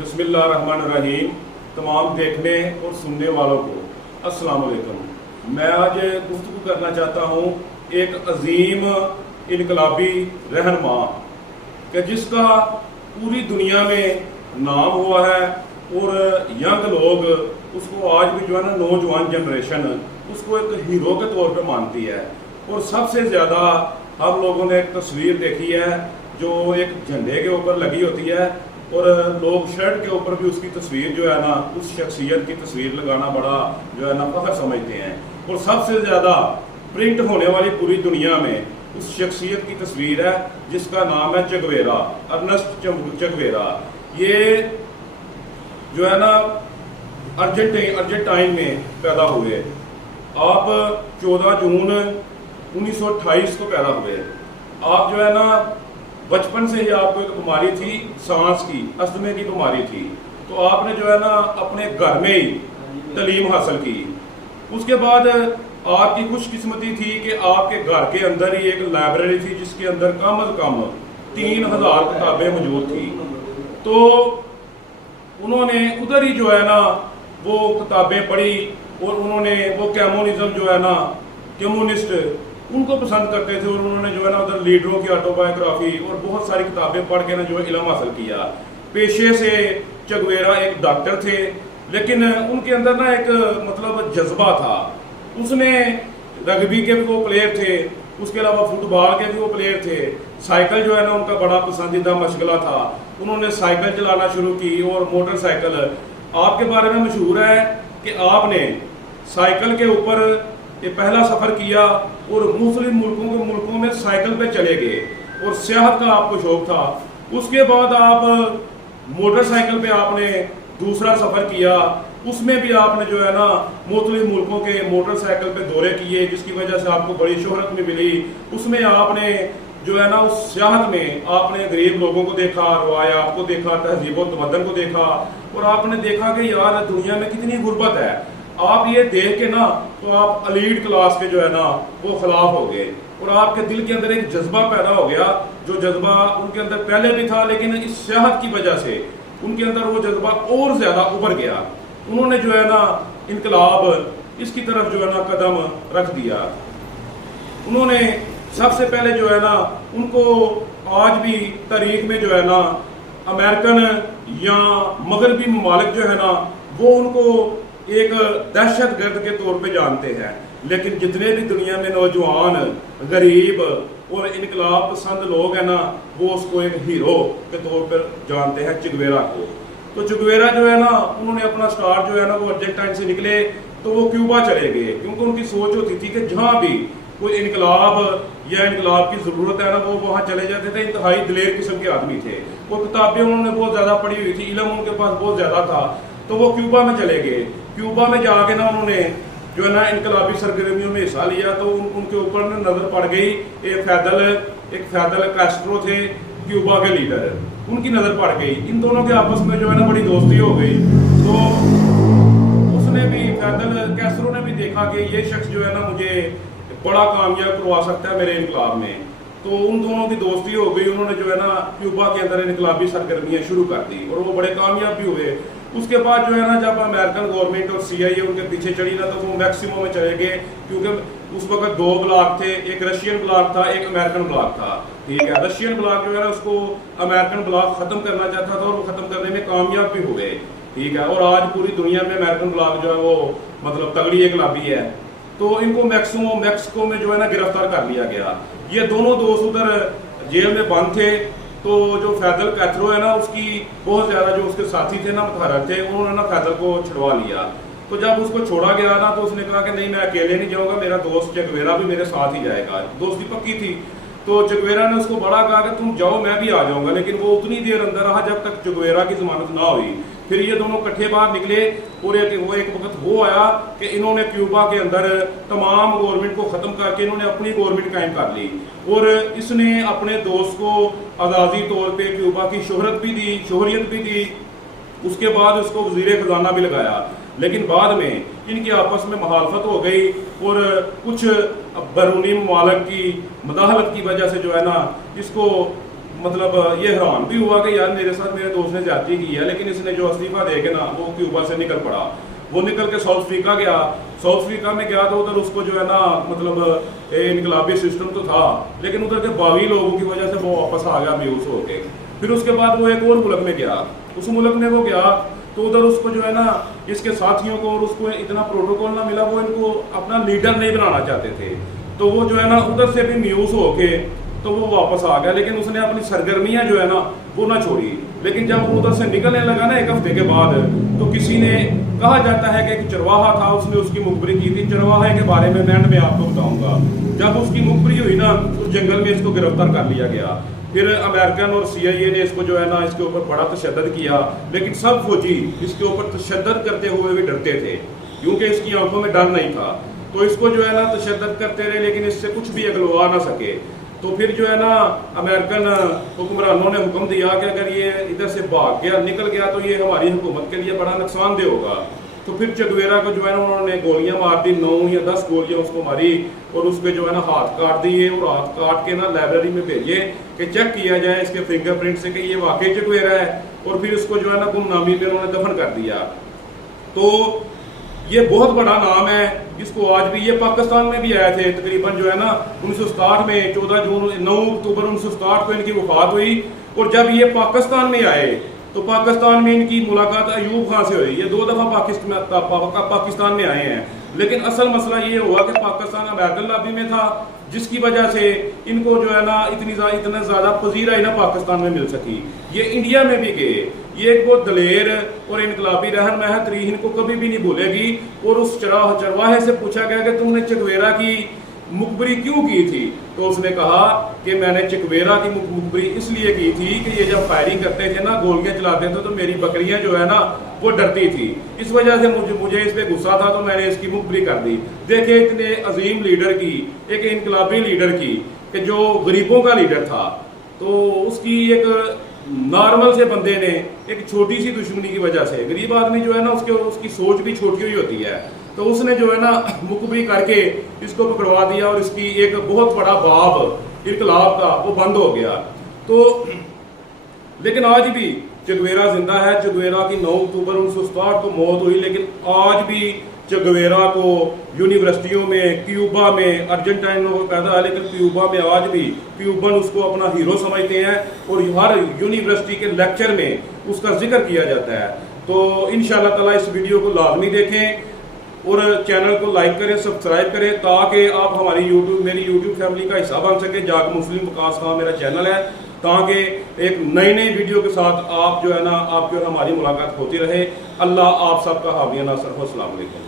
بسم اللہ الرحمن الرحیم۔ تمام دیکھنے اور سننے والوں کو السلام علیکم۔ میں آج گفتگو کرنا چاہتا ہوں ایک عظیم انقلابی رہنما کہ جس کا پوری دنیا میں نام ہوا ہے اور ینگ لوگ اس کو آج بھی جو ہے نا نوجوان جنریشن اس کو ایک ہیرو کے طور پہ مانتی ہے۔ اور سب سے زیادہ ہم لوگوں نے ایک تصویر دیکھی ہے جو ایک جھنڈے کے اوپر لگی ہوتی ہے اور لوگ شرٹ کے اوپر بھی اس کی تصویر جو ہے نا اس شخصیت کی تصویر لگانا بڑا جو ہے نا فخر سمجھتے ہیں۔ اور سب سے زیادہ پرنٹ ہونے والی پوری دنیا میں اس شخصیت کی تصویر ہے جس کا نام ہے چگویرا، ارنسٹ چگویرا۔ یہ جو ہے نا ارجنٹائن میں پیدا ہوئے۔ آپ 14 جون 1928 کو پیدا ہوئے۔ آپ جو ہے نا بچپن سے ہی آپ کو ایک بیماری تھی سانس کی، استھمے کی بیماری تھی، تو آپ نے جو ہے نا اپنے گھر میں ہی تعلیم حاصل کی۔ اس کے بعد آپ کی خوش قسمتی تھی کہ آپ کے گھر کے اندر ہی ایک لائبریری تھی جس کے اندر کم از کم 3000 کتابیں موجود تھیں۔ تو انہوں نے ادھر ہی جو ہے نا وہ کتابیں پڑھی اور انہوں نے وہ کمیونزم جو ہے نا کمیونسٹ ان کو پسند کرتے تھے اور انہوں نے جو ہے نا ادھر لیڈروں کی آٹو بایوگرافی اور بہت ساری کتابیں پڑھ کے نا جو علم حاصل کیا۔ پیشے سے چگویرا ایک ڈاکٹر تھے، لیکن ان کے اندر نا ایک مطلب جذبہ تھا۔ اس نے رگبی کے بھی وہ پلیئر تھے، اس کے علاوہ فٹ بال کے بھی وہ پلیئر تھے۔ سائیکل جو ہے نا ان کا بڑا پسندیدہ مشغلہ تھا۔ انہوں نے سائیکل چلانا شروع کی اور موٹر سائیکل آپ کے بارے میں مشہور ہے کہ آپ نے سائیکل کے اوپر یہ پہلا سفر کیا اور مختلف ملکوں میں سائیکل پہ چلے گئے اور سیاحت کا آپ کو شوق تھا۔ اس کے بعد آپ موٹر سائیکل پہ آپ نے دوسرا سفر کیا، اس میں بھی آپ نے جو ہے نا مختلف ملکوں کے موٹر سائیکل پہ دورے کیے جس کی وجہ سے آپ کو بڑی شہرت بھی ملی۔ اس میں آپ نے جو ہے نا اس سیاحت میں آپ نے غریب لوگوں کو دیکھا، روایات کو دیکھا، تہذیب و تمدن کو دیکھا اور آپ نے دیکھا کہ یار دنیا میں کتنی غربت ہے۔ آپ یہ دیکھ کے نا تو آپ ایلیٹ کلاس کے جو ہے نا وہ خلاف ہو گئے اور آپ کے دل کے اندر ایک جذبہ پیدا ہو گیا، جو جذبہ ان کے اندر پہلے بھی تھا لیکن اس سیاحت کی وجہ سے ان کے اندر وہ جذبہ اور زیادہ ابھر گیا۔ انہوں نے جو ہے نا انقلاب اس کی طرف جو ہے نا قدم رکھ دیا۔ انہوں نے سب سے پہلے جو ہے نا ان کو آج بھی تاریخ میں جو ہے نا امریکن یا مغربی ممالک جو ہے نا وہ ان کو ایک دہشت گرد کے طور پہ جانتے ہیں، لیکن جتنے بھی دنیا میں نوجوان، غریب اور انقلاب پسند لوگ ہیں نا وہ اس کو ایک ہیرو کے طور پر جانتے ہیں، چگویرا کو۔ تو چگویرا جو ہے نا انہوں نے اپنا سٹارٹ جو ہے نا وہ ارجنٹائن سے نکلے تو وہ کیوبا چلے گئے، کیونکہ ان کی سوچ ہوتی تھی کہ جہاں بھی کوئی انقلاب یا انقلاب کی ضرورت ہے نا وہ وہاں چلے جاتے تھے۔ انتہائی دلیر قسم کے آدمی تھے، وہ کتابیں انہوں نے بہت زیادہ پڑھی ہوئی تھی، علم ان کے پاس بہت زیادہ تھا، تو وہ کیوبا میں چلے گئے۔ کیوبا میں جا کے نا انہوں نے جو ہے نا انقلابی سرگرمیوں میں حصہ لیا تو ان کے اوپر نظر پڑ گئی ایک فیدل کیسٹرو تھے کیوبا کے لیڈر، ان کی نظر پڑ گئی۔ ان دونوں کے آپس میں جو ہے نا بڑی دوستی ہو گئی، تو اس نے بھی فیدل کیسٹرو نے بھی دیکھا کہ یہ شخص جو ہے نا مجھے بڑا کامیاب کروا سکتا ہے میرے انقلاب میں، تو ان دونوں کی دوستی ہو گئی۔ انہوں نے جو ہے نا کیوبا کے اندر انقلابی سرگرمیاں شروع کر دی اور وہ بڑے کامیاب بھی ہوئے۔ اس کے بعد جو ہے نا جب امریکن گورنمنٹ اور سی آئی اے ان کے پیچھے چڑھی نا تو وہ میکسیمو میں چلے گئے، کیونکہ اس وقت 2 بلاک تھے، ایک رشین بلاک تھا، ایک امریکن بلاک تھا، ٹھیک ہے۔ رشین بلاک جو ہے نا اس کو امریکن بلاک ختم کرنا چاہتا تھا اور وہ ختم کرنے میں کامیاب بھی ہوئے، ٹھیک ہے۔ اور آج پوری دنیا میں امریکن بلاک جو ہے وہ مطلب تگڑی انقلابی ہے، تو ان کو میکسیکو میں جو ہے نا گرفتار کر لیا گیا۔ یہ دونوں دوست ادھر جیل میں بند تھے، تو جو فیدل کیسٹرو ہے نا اس کی بہت زیادہ جو اس کے ساتھی تھے نا متحرک تھے، انہوں نے نا فیدل کو چھڑوا لیا۔ تو جب اس کو چھوڑا گیا نا تو اس نے کہا کہ نہیں میں اکیلے نہیں جاؤں گا، میرا دوست چگویرا بھی میرے ساتھ ہی جائے گا، دوستی پکی تھی۔ تو چگویرا نے اس کو بڑا کہا کہ تم جاؤ میں بھی آ جاؤں گا، لیکن وہ اتنی دیر اندر رہا جب تک چگویرا کی ضمانت نہ ہوئی۔ پھر یہ دونوں کٹھے باہر نکلے اور ایک وقت وہ آیا کہ انہوں نے کیوبا کے اندر تمام گورنمنٹ کو ختم کر کے انہوں نے اپنی گورنمنٹ قائم کر لی، اور اس نے اپنے دوست کو آزادی طور پہ کیوبا کی شہریت بھی دی۔ اس کے بعد اس کو وزیر خزانہ بھی لگایا، لیکن بعد میں ان کی آپس میں مخالفت ہو گئی اور کچھ بیرونی ممالک کی مداخلت کی وجہ سے جو ہے نا اس کو مطلب یہ حیران بھی ہوا کہ یار میرے ساتھ میرے دوست نے زیادتی کی ہے، لیکن اس نے جو استعفیٰ دے کے نا وہ کیوبا سے نکل پڑا، وہ نکل کے ساؤتھ افریقہ گیا، ساؤتھ افریقہ میں گیا تو ادھر اس کو جو ہے نا مطلب انقلابی سسٹم تو تھا، لیکن ادھر کے باغی لوگوں کی وجہ سے وہ واپس آ گیا مایوس ہو کے۔ پھر اس کے بعد وہ ایک اور ملک میں گیا، اس ملک میں وہ گیا تو ادھر اس کو جو ہے نا اس کے ساتھیوں کو اور اس کو اتنا پروٹوکول نہ ملا، وہ ان کو اپنا لیڈر نہیں بنانا چاہتے تھے، تو وہ جو ہے نا ادھر سے بھی مایوس ہو کے تو وہ واپس آ گیا، لیکن اس نے اپنی سرگرمیاں جو ہے نا وہ نہ چھوڑی۔ لیکن جب وہ ادھر سے نکلنے لگا نا ایک ہفتے کے بعد، تو کسی نے کہا جاتا ہے کہ ایک چرواہا تھا، اس نے اس کی مخبری کی تھی، چرواہے کے بارے میں اینڈ میں آپ کو بتاؤں گا۔ جب اس کی مخبری ہوئی نا اس جنگل میں اس کو گرفتار کر لیا گیا، پھر امریکن اور CIA نے اس کو جو ہے نا اس کے اوپر بڑا تشدد کیا، لیکن سب فوجی اس کے اوپر تشدد کرتے ہوئے بھی ڈرتے تھے کیونکہ اس کی آنکھوں میں ڈر نہیں تھا، تو اس کو جو ہے نا تشدد کرتے رہے لیکن اس سے کچھ بھی اگلوا نہ سکے۔ تو پھر جو ہے نا امریکن حکمرانوں نے حکم دیا کہ اگر یہ ادھر سے بھاگ گیا نکل گیا تو یہ ہماری حکومت کے لیے بڑا نقصان دہ ہوگا۔ تو پھر چگویرا کو جو ہے نا انہوں نے گولیاں مار دی، 9 یا 10 گولیاں اس کو ماری اور اس پہ جو ہے نا ہاتھ کاٹ دیے، اور ہاتھ کاٹ کے نا لائبریری میں بھیجے کہ چیک کیا جائے اس کے فنگر پرنٹ سے کہ یہ واقعی چگویرا ہے، اور پھر اس کو جو ہے نا گمنامی میں انہوں نے دفن کر دیا۔ تو یہ بہت بڑا نام ہے جس کو آج بھی، یہ پاکستان میں بھی آئے تھے تقریباً جو ہے نا 1967 میں 9 اکتوبر 1967 کو ان کی وفات ہوئی، اور جب یہ پاکستان میں آئے تو پاکستان میں ان کی ملاقات ایوب خان سے ہوئی۔ یہ 2 دفعہ پاکستان میں آئے ہیں، لیکن اصل مسئلہ یہ ہوا کہ پاکستان امریکن لابی میں تھا، جس کی وجہ سے ان کو جو ہے نا اتنا زیادہ پذیرائی نہ پاکستان میں مل سکی۔ یہ انڈیا میں بھی گئے، یہ ایک بہت دلیر اور انقلابی رہنما ہے، تاریخ ان کو کبھی بھی نہیں بھولے گی۔ اور اس چرواہے سے پوچھا گیا کہ تم نے چگویرا کی مخبری کیوں کی تھی، تو اس نے کہا کہ میں نے چگویرا کی مخبری اس لیے کی تھی کہ یہ جب فائرنگ کرتے تھے نا، گولیاں چلاتے تھے تو میری بکریاں جو ہے نا وہ ڈرتی تھی، اس وجہ سے مجھے اس پہ غصہ تھا تو میں نے اس کی مخبری کر دی۔ دیکھیں اتنے عظیم لیڈر کی، ایک انقلابی لیڈر کی کہ جو غریبوں کا لیڈر تھا، تو اس کی ایک نارمل سے بندے نے ایک چھوٹی سی دشمنی کی وجہ سے، غریب آدمی جو ہے نا اس کی سوچ بھی چھوٹی ہوئی ہوتی ہے، تو اس نے جو ہے نا مخبری کر کے اس کو پکڑوا دیا، اور اس کی ایک بہت بڑا باب انقلاب کا وہ بند ہو گیا۔ تو لیکن آج بھی چگویرا زندہ ہے۔ چگویرا کی 9 اکتوبر 1967 کو موت ہوئی، لیکن آج بھی چگویرا کو یونیورسٹیوں میں، کیوبا میں، ارجنٹائن میں وہ پیدا ہے لیکن کیوبا میں آج بھی کیوبن اس کو اپنا ہیرو سمجھتے ہیں، اور ہر یونیورسٹی کے لیکچر میں اس کا ذکر کیا جاتا ہے۔ تو انشاءاللہ تعالی اس ویڈیو کو لازمی دیکھیں اور چینل کو لائک کریں، سبسکرائب کریں، تاکہ آپ میری یوٹیوب فیملی کا حصہ بن سکیں۔ جاگ مسلم وقاص خان میرا چینل ہے، تاکہ ایک نئی ویڈیو کے ساتھ آپ جو ہے نا آپ کی اور ہماری ملاقات ہوتی رہے۔ اللہ آپ سب کا حامی ناصر ہو۔ السلام علیکم۔